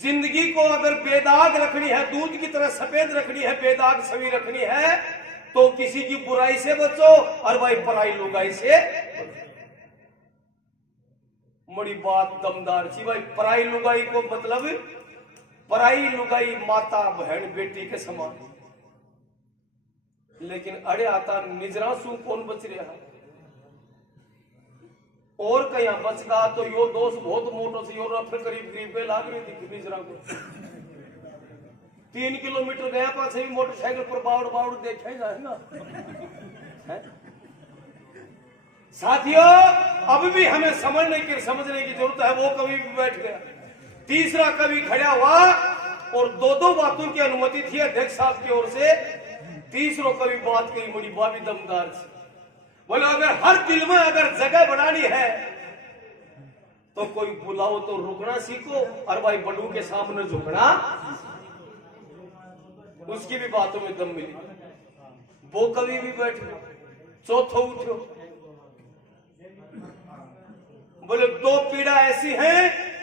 जिंदगी को अगर बेदाग रखनी है, दूध की तरह सफेद रखनी है, बेदाग छवि रखनी है, तो किसी की बुराई से बचो और भाई पराई लुगाई से बड़ी बात दमदार थी भाई। पराई लुगाई को मतलब पराई लुगाई माता बहन बेटी के समान, लेकिन अड़े आता निजरासू कौन बच रहा और कहीं बचगा तो यो दोस्त बहुत मोटो से यो फिर करीब करीब पे लाग रही थी निजरा को। 3 किलोमीटर गया पास भी मोटरसाइकिल पर बावड़ बावड़ देखा ही जाए ना। साथियों अब भी हमें समझने की जरूरत है। वो कवि भी बैठ गया, तीसरा कवि खड़ा हुआ और दो बातों की अनुमति थी अध्यक्ष साहब की ओर से। तीसरो कवि बात कही बड़ी बाबी दमदार थी। बोले अगर हर दिल में अगर जगह बनानी है तो कोई बुलाओ तो रुकना सीखो और भाई बड़ू के सामने झुकना। उसकी भी बातों में दम मिली। वो कवि भी बैठ गए, चौथो उठो। बोले 2 पीड़ा ऐसी हैं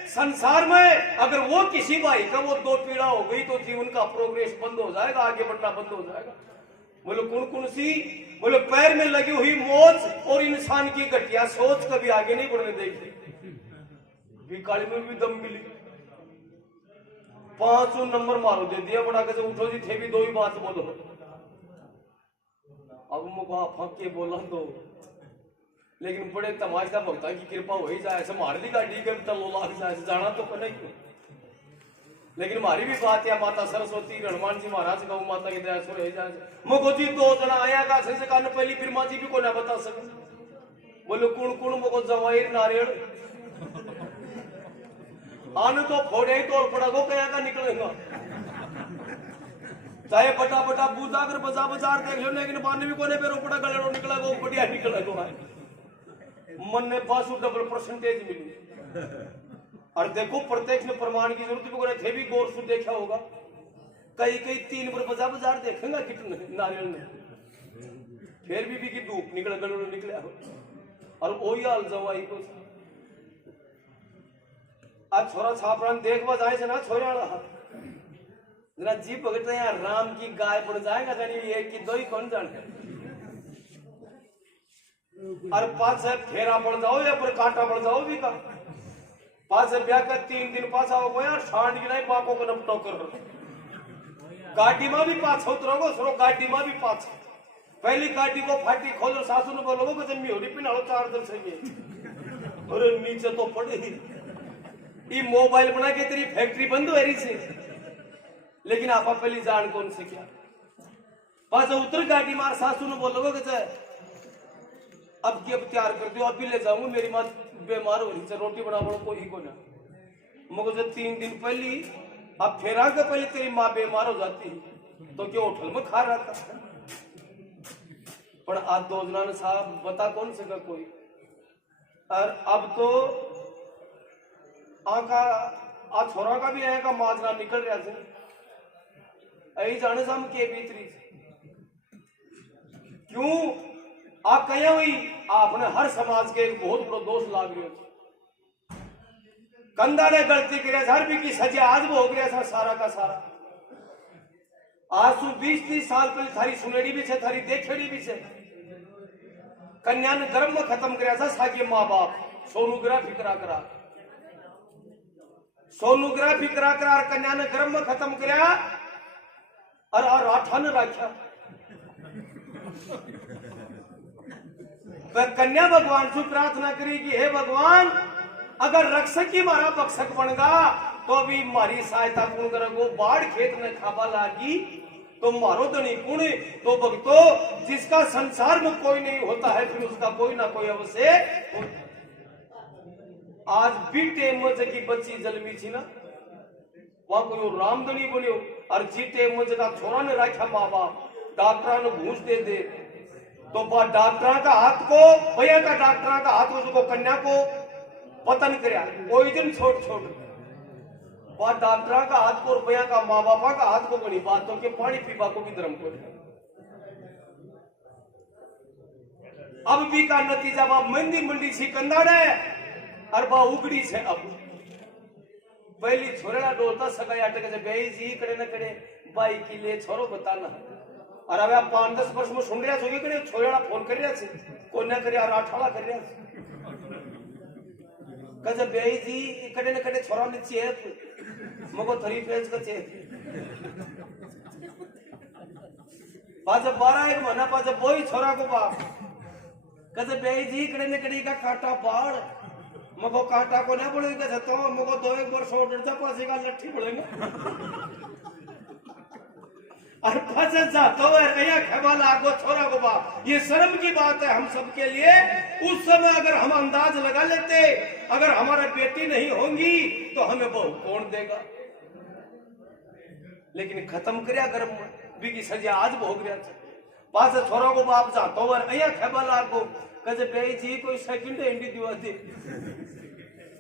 संसार में, अगर वो किसी भाई का वो 2 पीड़ा हो गई तो जीवन का प्रोग्रेस बंद हो जाएगा, आगे बढ़ना बंद हो जाएगा। बोले कौन कौन सी? बोले पैर में लगी हुई मोच और इंसान की घटिया सोच कभी आगे नहीं बढ़ने देगी। काली में भी दम मिली। 5 नंबर मारो दे दिया बड़ा के उठो जी थे भी 2 ही बात बोलो। अब मुझको फंके बोला तो लेकिन बड़े तमाशा भक्ता की कृपा हो ही जाए, ऐसे मार दी गाड़ी के तलो लाग जाए जाना तो नहीं क्यों। लेकिन हमारी भी बात है माता सरस्वती हनुमान जी महाराज गौ माता की दया से रह जाए। मुझको जी 2 जना आया का से कान पहली फिर माँ जी भी को ना बता सके। बोलो कुण कुण मुझको जवाई नारियल आने तो फोड़े ही तोड़ पड़ा को कया का निकलेगा। चाहे बटा बटा बूझा कर बजा बाजार देख लो लेकिन बाने भी कोने पे रोपड़ा गले निकला को बढ़िया निकला को मन ने पासू डबल परसेंटेज मिली। और देखो प्रत्यक्ष में प्रमाण की जरूरत भी करे थे भी गौर से देखा होगा। कई 3 बार बजा बाजार देखेगा कितने नारियल ने फिर भी की धूप निकल गले निकला हो। और वही हाल जवाई को आज छोरा छापरान देख बजाए से ना छोरा जना जी भगत यहाँ राम की गाय पड़ जाएगा जानी 1 की 2 ही कौन जाने। और 5 से फेरा पड़ जाओ या पर कांटा पड़ जाओ भी का 5 से ब्याह का 3 दिन पास आओ यार शांत की नहीं बापों को नपटो कर गाड़ी में भी पास उतरोगो सरो गाड़ी में भी पास। पहली गाड़ी को फाटी खोलो सासू ने बोलोगो कि जम्मी होरी पिनालो 4 दिन से और नीचे तो पड़े ये मोबाइल बना के तेरी फैक्ट्री बंद हो रही से। लेकिन आप पहली जान कौन से क्या पास उतर गाड़ी मार सासू ने बोलोगे कि अब की अब तैयार कर दो अब भी ले जाऊंगा मेरी माँ बीमार हो रही है रोटी बना बड़ो कोई को ना। मुझे 3 दिन पहली अब फेरा के पहले तेरी माँ बीमार हो जाती तो क्या होटल में खा रहा था। पर आज 2 जना ने साहब बता कौन सका कोई। और अब तो आका आज छोरा का भी आएगा माजरा निकल रहा था यही जाने से हम के भीतरी क्यों आप कहीं हुई आपने हर समाज के एक बहुत बड़ा दोष लाग रहे हो। कंधा ने गलती कर हर भी की सजा आज वो हो गया था सारा का सारा। आज तू 20-30 साल पहले थारी सुनेड़ी भी से थारी देखेड़ी भी से कन्या ने गर्म में खत्म कराया था साके माँ बाप सोनोग्राफी करा सोनोग्राफी करा कन्या ने गर्म में खत्म कराया और राठा ने रखा। कन्या भगवान से प्रार्थना करी कि हे भगवान अगर रक्षक ही मारा बक्षक बनगा तो अभी हमारी सहायता कौन करेगो। बाढ़ खेत में खाबा लागी तो मारो धनी कौन। तो भक्तो जिसका संसार में कोई नहीं होता है फिर उसका कोई ना कोई अवश्य। आज भी टेम की बच्ची जन्मी थी ना वहां कोई रामधनी बनियो और जी टेम का छोरा ने रखा माँ बाप डॉक्टर ने घूस दे तो डॉक्टर का हाथ को भैया का डॉक्टर का हाथ उसको कन्या को पतन कराया कोई दिन छोड़ डॉक्टर का हाथ को भैया का माँ बापा का हाथ को बनी बातों के पानी पीवा को भी धर्म को। अब भी का नतीजा बा मंदी मंडी सी कंदाड़ है और बा उगड़ी से अब पहली छोरेला डोलता सगाई अटक से बेई जी कड़े न कड़े बाई की ले छोरो बताना और अब 5-10 वर्ष में सुन रहा होगी कड़े छोरेला फोन कर रहा छे कोई न करे और आठाला कर रहा छे कजे बेई जी कड़े न कड़े छोरा ने चेत मको 3 फेज का चेत पाजे 12 एक महीना पाजे बोई छोरा को बाप कजे बेई जी कड़े न कड़े का काटा बाढ़ मको काटा को ना बोलेगा जतो मको 2-1 वर्ष और डरता पासे का लट्ठी बोलेगा और पासे जातो है कया खेवाला आगो छोरा को बाप ये शर्म की बात है हम सबके लिए उस समय अगर हम अंदाज लगा लेते अगर हमारा बेटी नहीं होंगी तो हमें बहू कौन देगा लेकिन खत्म करया गर्म भी की सजा आज भोग रहा पास छोरा को बाप जातो है कया खेवाला आगो कजे बेई जी कोई सेकंड हैंड दिवा दे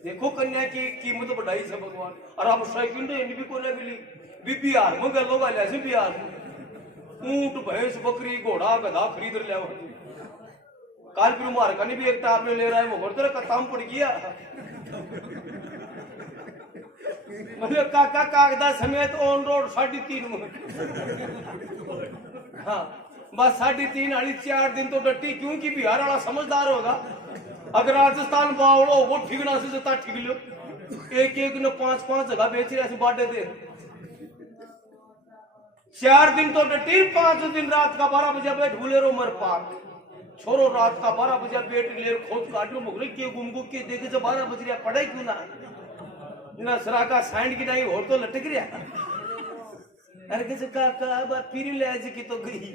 देखो कन्या की कीमत बढ़ाई से भगवान और अब सेकंड हैंड भी कोने मिली भी बिहार में गलो वाले ऐसे बिहार में ऊंट भैंस बकरी घोड़ा गधा खरीद ले काल फिर मार कनी भी एक टार में ले रहा है मोहर तेरे कताम पड़ गया मतलब काका कागदा समेत ऑन रोड 3.5 में हाँ बस 3.5 वाली 4 दिन तो डटी क्योंकि बिहार वाला समझदार होगा अगर राजस्थान बावड़ो वो ठिकना से जता ठिक लो एक ने 5-5 जगह बेच रहे बाटे दे 4 दिन तो डटी 5 दिन रात का 12 बजे बैठ भूलेरो मर पार छोरो रात का 12 बजे बैठ लेर खोज काटो मुगरे के गुमगु के देखे से 12 बज रहा पढ़ाई क्यों ना सरा का साइंड की नहीं और तो लटक रहा अरे कैसे काका बात फिर ले आज की तो गई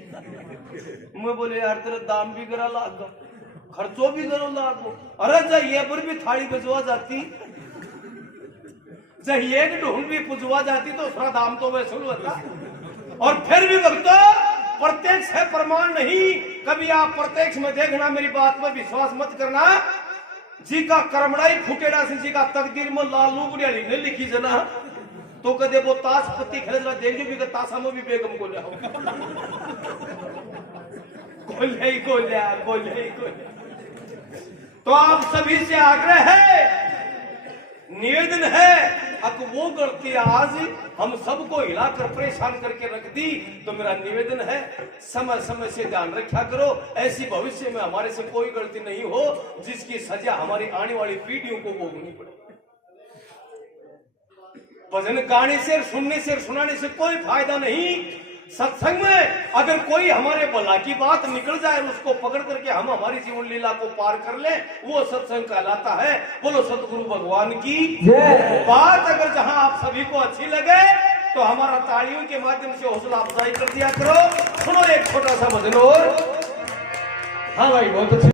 मैं बोले यार तेरा दाम भी करा लाग खर्चो भी करो लागो अरे चाहिए पर भी थाली बजवा जाती चाहिए कि ढूंढ भी पुजवा जाती तो उसका दाम तो वैसे होता और फिर भी भक्तों प्रत्यक्ष है प्रमाण नहीं कभी आप प्रत्यक्ष में देखना मेरी बात में विश्वास मत करना जी का कर्मड़ाई फूटेड़ा से जी का तकदीर में लालू बुढ़ियाली ने लिखी जना तो कदे वो ताश पत्ती खेल रहा देंगे भी ताशा में भी बेगम को ले तो आप सभी से आग्रह है निवेदन है अब वो गलती आज हम सबको हिलाकर परेशान करके रख दी तो मेरा निवेदन है समय समय से ध्यान रखा करो ऐसी भविष्य में हमारे से कोई गलती नहीं हो जिसकी सजा हमारी आने वाली पीढ़ियों को भोगनी पड़े भजन गाने से सुनने से सुनाने से कोई फायदा नहीं सत्संग में अगर कोई हमारे भला की बात निकल जाए उसको पकड़ करके हम हमारी जीवन लीला को पार कर ले वो सत्संग कहलाता है बोलो सतगुरु भगवान की बात अगर जहां आप सभी को अच्छी लगे तो हमारा तालियों के माध्यम से हौसला अफजाई कर दिया करो सुनो एक छोटा सा भजन और हाँ भाई बहुत अच्छा